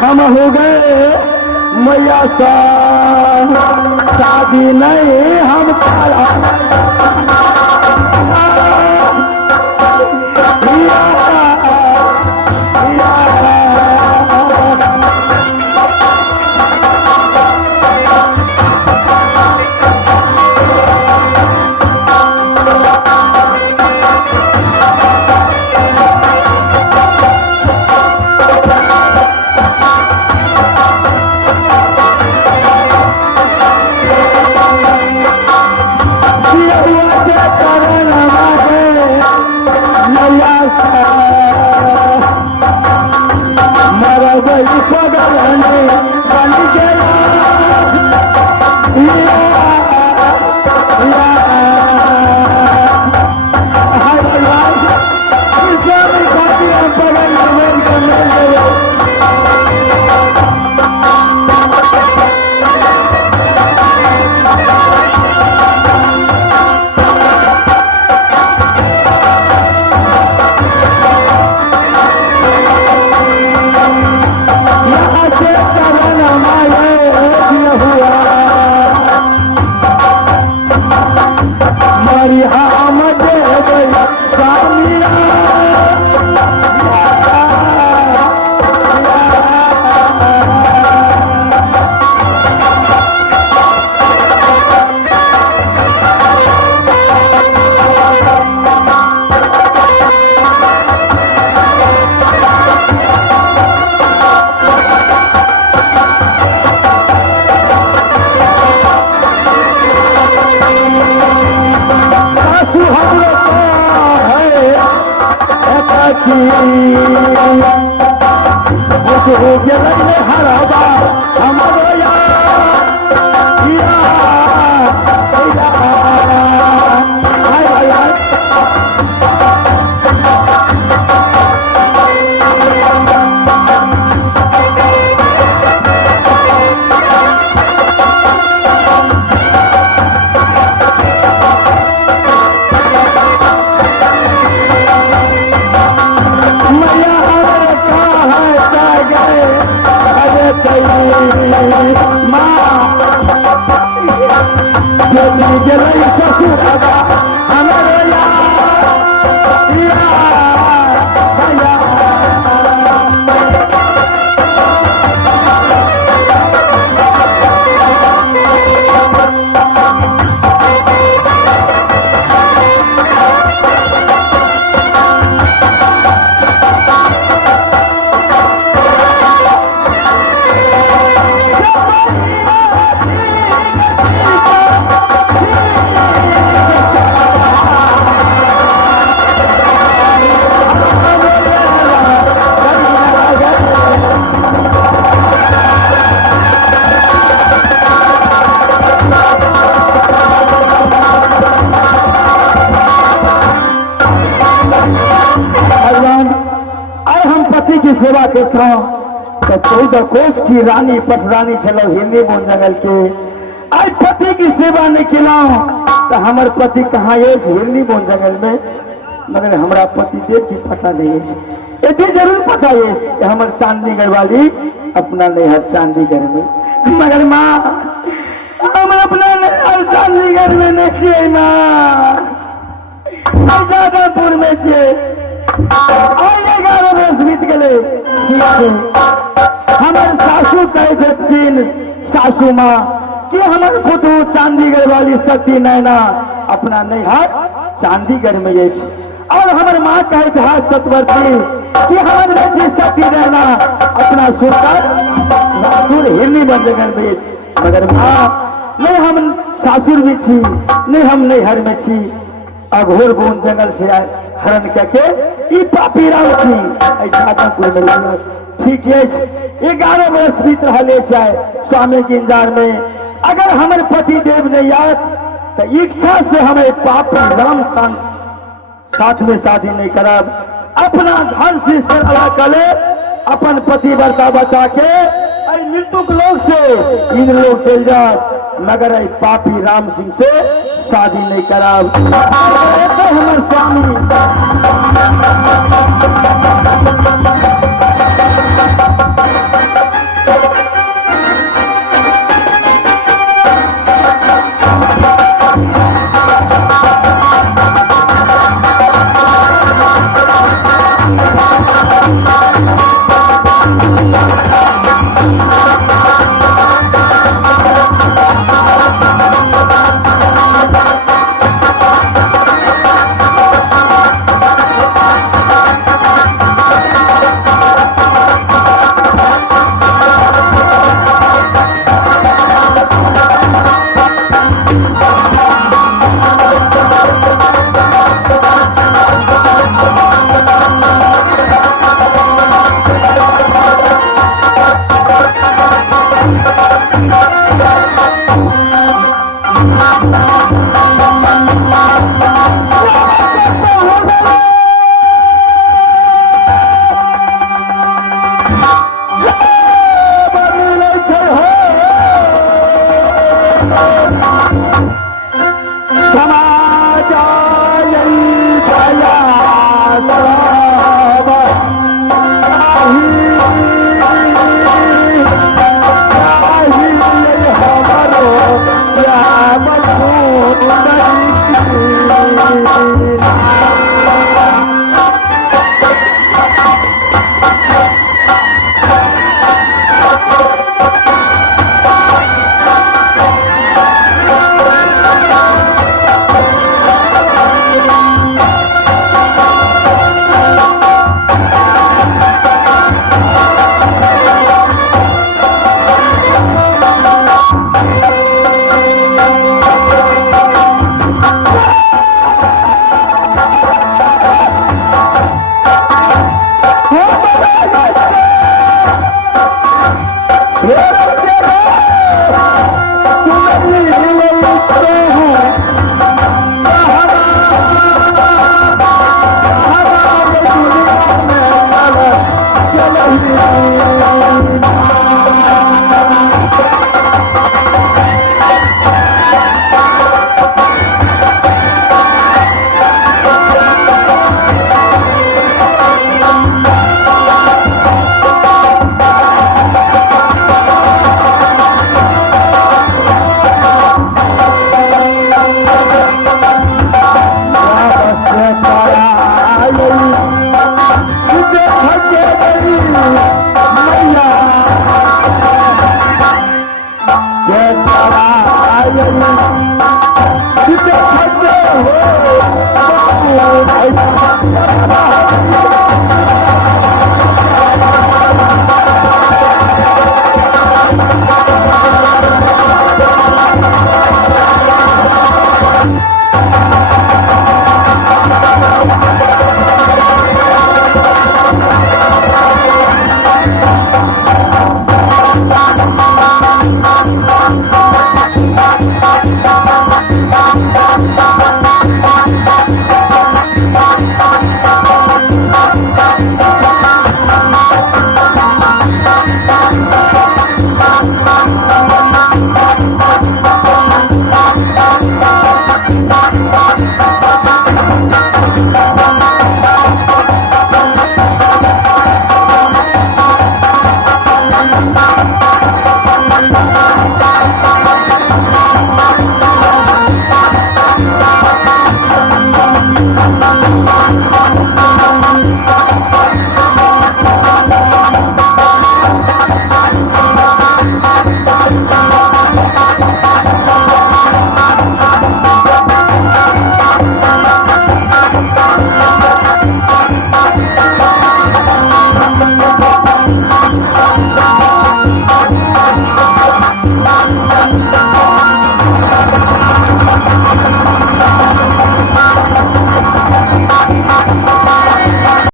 हम हो गए मैया शादी नहीं हम हराबा हमारो की सेवा करता तो 14 कोस की रानी पटरानी चलो हिंदी बोल जंगल के आज पति की सेवा नहीं किला तो हमारे पति कहाँ है हिंदी बोल जंगल में मगर हमारा पति देव की पता नहीं है ये जरूर पता है कि हमारे चांदीगढ़ वाली अपना नैहर चांदीगढ़ में मगर माँ हम अपना चांदीगढ़ में नहीं माँ जादापुर में बीत गए हमारे सासू कहे थे सासू माँ कि हमारे फोटो चांदीगढ़ वाली सती नैना अपना नैहर चांदीगढ़ में ये और हमारे माँ कहे थे सतवर्ती कि हमारे बेटी सती नैना अपना सुरकार हिंदी बंदगढ़ में मगर माँ नहीं हम सासुर भी छी, नहीं हम नैहर में छी। अघोर बोन जंगल से आए हरण करके ई पापी राम छी खाजापुर में लगे। ठीक है 11 वर्ष बीत रहे चाहे स्वामी के इंतजार में। अगर हमारे पति देव नहीं आत तो इच्छा से हमें पापी राम साथ में शादी नहीं करब। अपना घर से सरला करे अपन पति वर्ता बचा के मृत्युक लोग से इन लोग चल जात, मगर पापी राम सिंह से शादी नहीं करब। हमारे स्वामी हो